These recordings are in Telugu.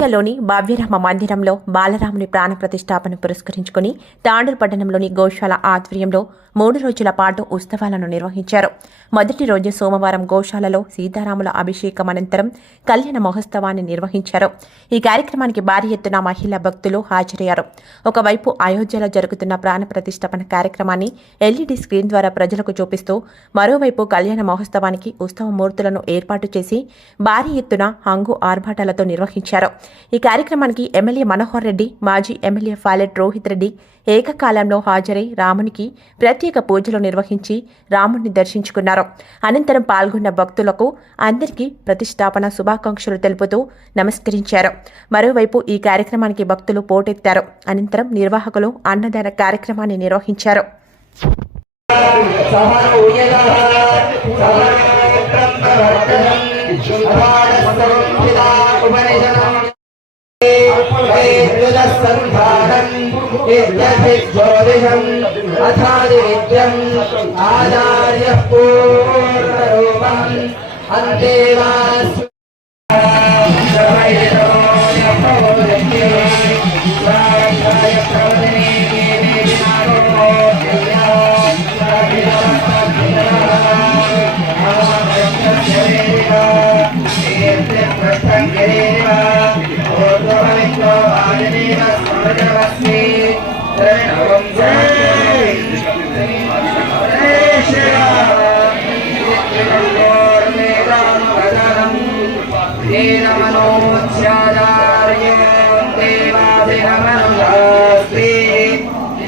అయోధ్యలోని భవ్యరామ మందిరంలో బాలరాముని ప్రాణ ప్రతిష్టాపన పురస్కరించుకుని తాండూరు పట్టణంలోని గోశాల ఆధ్వర్యంలో 3 రోజుల పాటు ఉత్సవాలను నిర్వహించారు. మొదటి రోజు సోమవారం గోశాలలో సీతారాముల అభిషేకం అనంతరం కళ్యాణ మహోత్సవాన్ని నిర్వహించారు. ఈ కార్యక్రమానికి భారీ ఎత్తున మహిళా భక్తులు హాజరయ్యారు. ఒకవైపు అయోధ్యలో జరుగుతున్న ప్రాణ ప్రతిష్టాపన కార్యక్రమాన్ని ఎల్ఈడీ స్క్రీన్ ద్వారా ప్రజలకు చూపిస్తూ, మరోవైపు కళ్యాణ మహోత్సవానికి ఉత్సవ మూర్తులను ఏర్పాటు చేసి భారీ ఎత్తున హంగు ఆర్భాటాలతో నిర్వహించారు. ఈ కార్యక్రమానికి ఎమ్మెల్యే మనోహర్ రెడ్డి, మాజీ ఎమ్మెల్యే ఫాలెట్ రోహిత్ రెడ్డి ఏకకాలంలో హాజరై రామునికి ప్రత్యేక పూజలు నిర్వహించి రాముడిని దర్శించుకున్నారు. అనంతరం పాల్గొన్న భక్తులకు అందరికీ ప్రతిష్టాపన శుభాకాంక్షలు తెలుపుతూ నమస్కరించారు. మరోవైపు ఈ కార్యక్రమానికి భక్తులు పోటెత్తారు. అనంతరం నిర్వాహకులు అన్నదాన కార్యక్రమాన్ని నిర్వహించారు.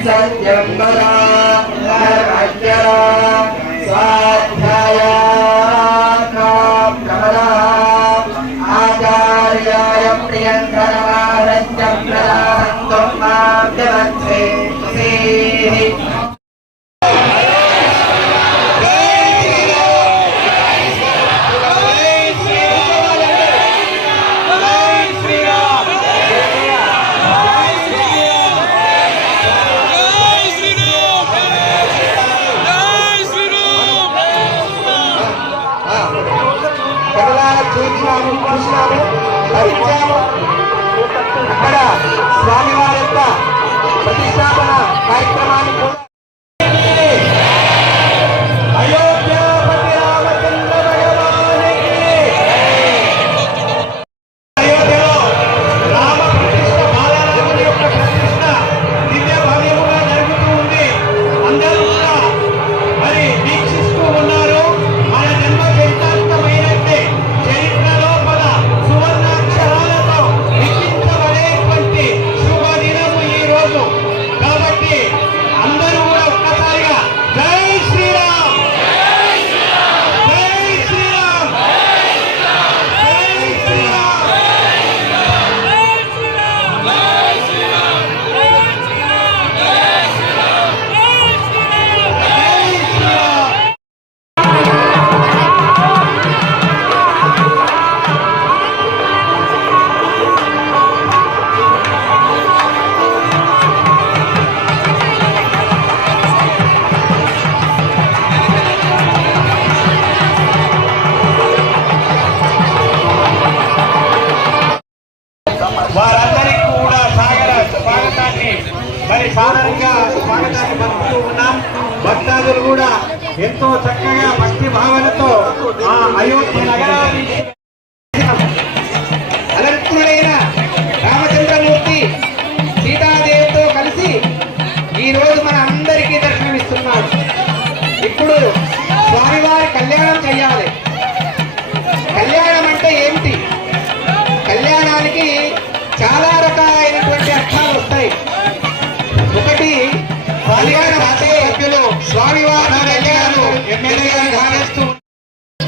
सत्यं वदा धर्मज्ञरा स्वाध्याया प्रमदा आचार्याय प्रियङ्करमारत्यं प्रदान्तं माध्यमत्वे అక్కడ స్వామివారి యొక్క ప్రతిష్టాపన కార్యక్రమాన్ని అయోధ్యాపతి రామచంద్ర భగవానికి అయోధ్యలో రామ ప్రతిష్ట బాలరాముని యొక్క ప్రతిష్ట దివ్య భవ్యముగా జరుగుతూ ఉంది. అందరూ కూడా మరి వీక్షిస్తూ ఉన్నారు. మన జన్మ చరితార్థమైనట్టే వారందరికీ కూడా స్వాగతాన్ని పలుకుతూ ఉన్నాం. భక్తాదులు కూడా ఎంతో చక్కగా భక్తి భావనతో ఆ అయోధ్య నగరాన్ని అలంకృతుడైన రామచంద్రమూర్తి సీతాదేవితో కలిసి ఈ రోజు మన అందరికీ దర్శనమిస్తున్నాడు. ఇప్పుడు స్వామివారి కళ్యాణం చెయ్యాలి. కళ్యాణం అంటే ఏమిటి? కళ్యాణానికి చాలా రకాలైనటువంటి అర్థాలు వస్తాయి. ఒకటి, కళ్యాణ సభ్యులు స్వామివారి కళ్యాణం ఎమ్మెల్యే గారు భావిస్తూ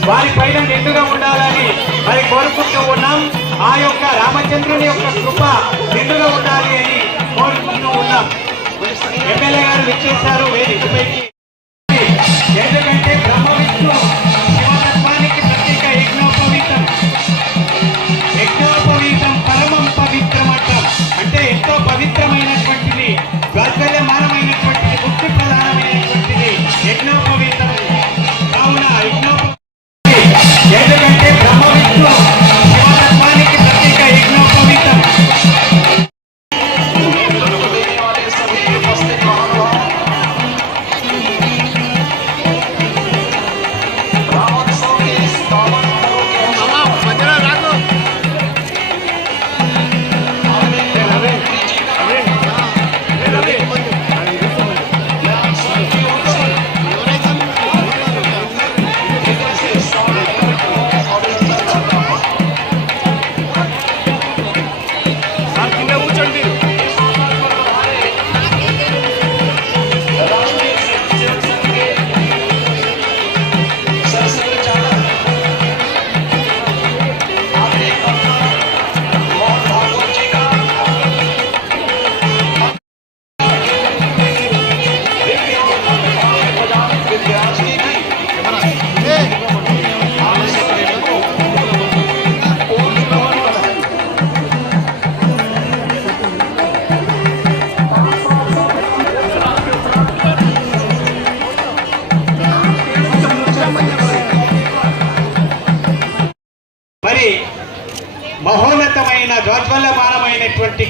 వారి పైన నిండుగా ఉండాలని మరి కోరుకుంటూ ఉన్నాం. ఆ యొక్క రామచంద్రుని యొక్క కృప నిండుగా ఉండాలి అని కోరుకుంటూ ఉన్నాం. ఎమ్మెల్యే గారు విచ్చేశారు వేదికపైకి. ఎందుకంటే బ్రహ్మ విష్ణు శివతత్వానికి ప్రత్యేక యజ్ఞోపవీతం పరమం పవిత్రం అంటాం. అంటే ఎంతో పవిత్రమైనటువంటిది, వాత్సల్యమానమైనటువంటిది, భక్తి ప్రధానమైనటువంటిది యజ్ఞోపవీతం. కావున ఎందుకంటే బ్రహ్మ విష్ణు శివతత్వానికి ప్రత్యేక యజ్ఞోపవీతం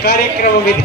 కార్యక్రమం ఇది.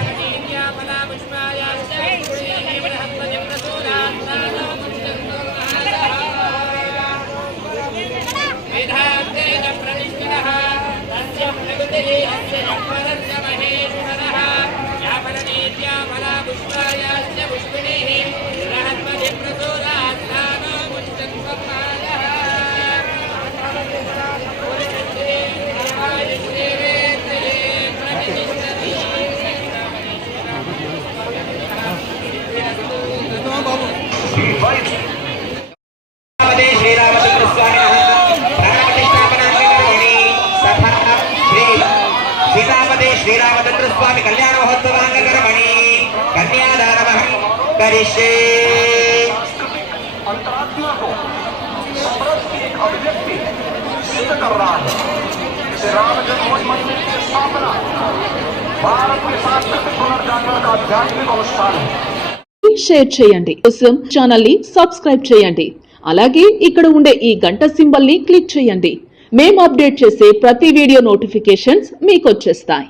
శ్రీరామచంద్ర స్వామి సీతాపదే శ్రీరామచంద్ర స్వామి కళ్యాణ మహోత్సవాంగకరమణి కన్యాదానమహం కరిష్యే. अंतरात्मा को समृद्ध की एक अभिव्यक्ति सिद्ध कर रहा है. श्री राम जन्मभूमि मंदिर की स्थापना भारत के सांस्कृतिक पुनर्जागरण का आध्यात्मिक अनुष्ठान है. షేర్ చేయండి, కోసం ఛానల్ ని సబ్స్క్రైబ్ చేయండి. అలాగే ఇక్కడ ఉండే ఈ గంట సింబల్ ని క్లిక్ చేయండి. మేము అప్డేట్ చేసే ప్రతి వీడియో నోటిఫికేషన్స్ మీకు వచ్చేస్తాయి.